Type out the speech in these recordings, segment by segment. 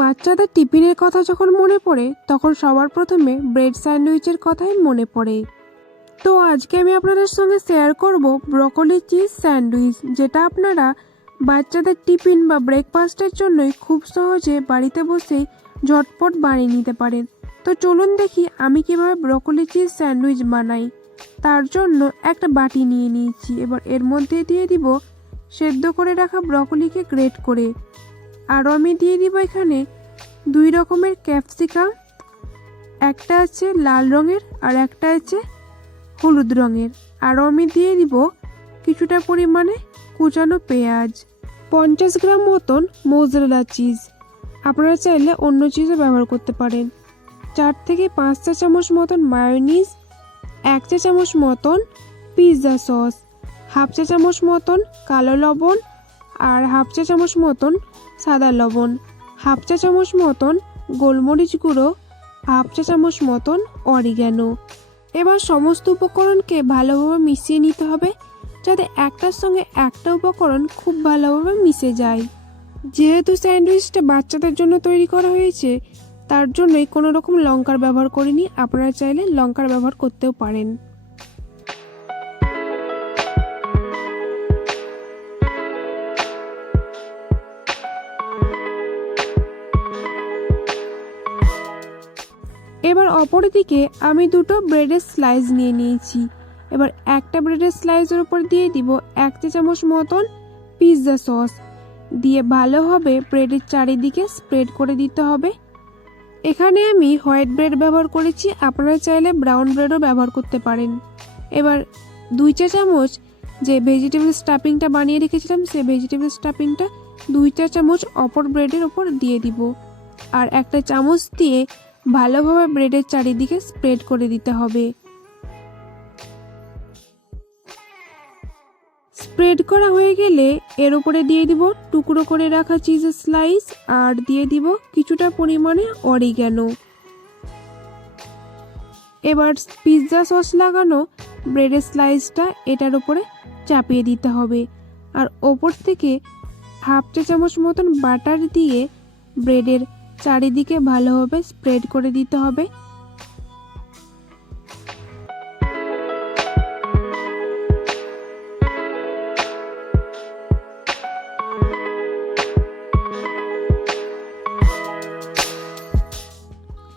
বাচ্চাদের টিফিনের কথা যখন মনে পড়ে তখন সবার প্রথমে ব্রেড স্যান্ডউইচের কথাই মনে পড়ে। তো আজকে আমি আপনাদের সঙ্গে শেয়ার করব ব্রকলি চিজ স্যান্ডউইচ, যেটা আপনারা বাচ্চাদের টিফিন বা ব্রেকফাস্টের জন্যই খুব সহজে বাড়িতে বসেই ঝটপট বানিয়ে নিতে পারেন। তো চলুন দেখি আমি কিভাবে ব্রকলি চিজ স্যান্ডউইচ বানাই। তার জন্য একটা বাটি নিয়ে নিয়েছি। এবার এর মধ্যে দিয়ে দিব সেদ্ধ করে রাখা ব্রকলিকে গ্রেট করে। আরও আমি দিয়ে দিব এখানে 2 রকমের ক্যাপসিকাম, একটা আছে লাল রঙের আর একটা আছে হলুদ রঙের। আরও আমি দিয়ে দিব কিছুটা পরিমাণে কুচানো পেঁয়াজ, 50 গ্রাম মতন মোzzarella চিজ, আপনারা চাইলে অন্য চিজও ব্যবহার করতে পারেন, 4 থেকে 5 চা চামচ মতন মায়োনিজ, 1 চা চামচ মতন পিৎজা সস, হাফ চা চামচ মতন কালো লবণ আর হাফ চা চামচ মতন সাদা লবণ, হাফ চা চামচ মতন গোলমরিচ গুঁড়ো, হাফ চা চামচ মতন অরিগানো। এবার সমস্ত উপকরণকে ভালোভাবে মিশিয়ে নিতে হবে, যাতে একটার সঙ্গে একটা উপকরণ খুব ভালোভাবে মিশে যায়। যেহেতু স্যান্ডউইচটা বাচ্চাদের জন্য তৈরি করা হয়েছে, তার জন্যই কোনো রকম লঙ্কার ব্যবহার করিনি। আপনারা চাইলে লঙ্কার ব্যবহার করতেও পারেন। এবার অপরদিকে আমি 2টো ব্রেডের স্লাইস নিয়ে নিয়েছি। এবার একটা ব্রেডের স্লাইসের উপর দিয়ে দিব 1 চা চামচ মতন পিৎজা সস, দিয়ে ভালোভাবে ব্রেডের চারিদিকে স্প্রেড করে দিতে হবে। এখানে আমি হোয়াইট ব্রেড ব্যবহার করেছি, আপনারা চাইলে ব্রাউন ব্রেডও ব্যবহার করতে পারেন। এবার 2 চা চামচ যে ভেজিটেবল স্টাফিংটা বানিয়ে রেখেছিলাম, সেই ভেজিটেবল স্টাফিংটা 2 চা চামচ অপর ব্রেডের ওপর দিয়ে দিব, আর একটা চামচ দিয়ে ভালোভাবে ব্রেডের চারিদিকে স্প্রেড করে দিতে হবে। স্প্রেড করা হয়ে গেলে এর উপরে দিয়ে দিব টুকরো করে রাখা চিজের স্লাইস আর দিয়ে দিব কিছুটা পরিমাণে অরিগানো। এবার পিৎজা সস লাগানো ব্রেডের স্লাইসটা এটার উপরে চাপিয়ে দিতে হবে, আর ওপর থেকে হাফ চা চামচ মতন বাটার দিয়ে ব্রেডের চারিদিকে ভালোভাবে স্প্রেড করে দিতে হবে।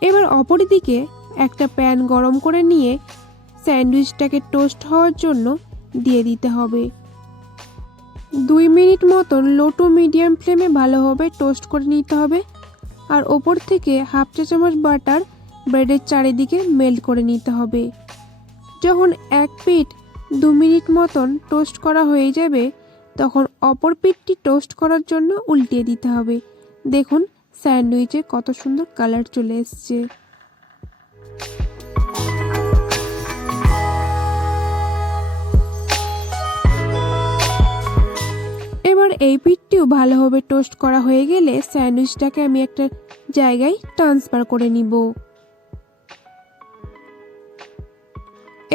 এবার অপরদিকে একটা প্যান গরম করে নিয়ে স্যান্ডউইচটাকে টোস্ট হওয়ার জন্য দিয়ে দিতে হবে। 2 মিনিট মতন লো টু মিডিয়াম ফ্লেমে ভালোভাবে টোস্ট করে নিতে হবে, আর ওপর থেকে হাফ চা চামচ বাটার ব্রেডের চারিদিকে মেল্ট করে নিতে হবে। যখন এক পিঠ 2 মিনিট মতন টোস্ট করা হয়ে যাবে, তখন অপর পিঠটি টোস্ট করার জন্য উল্টিয়ে দিতে হবে। দেখুন স্যান্ডউইচে কত সুন্দর কালার চলে এসছে। এবার এই পিঠটিও ভালোভাবে টোস্ট করা হয়ে গেলে স্যান্ডউইচটাকে আমি একটা জায়গায় ট্রান্সফার করে নিব।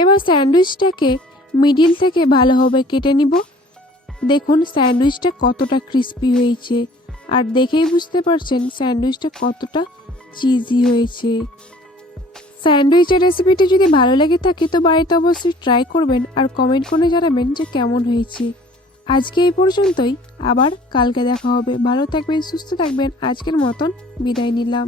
এবার স্যান্ডউইচটাকে মিডিল থেকে ভালোভাবে কেটে নিব। দেখুন স্যান্ডউইচটা কতটা ক্রিস্পি হয়েছে, আর দেখেই বুঝতে পারছেন স্যান্ডউইচটা কতটা চিজি হয়েছে। স্যান্ডউইচের রেসিপিটি যদি ভালো লেগে থাকে তো বাড়িতে অবশ্যই ট্রাই করবেন আর কমেন্ট করে জানাবেন যে কেমন হয়েছে। আজকে এই পর্যন্তই, আবার কালকে দেখা হবে। ভালো থাকবেন, সুস্থ থাকবেন। আজকের মতন বিদায় নিলাম।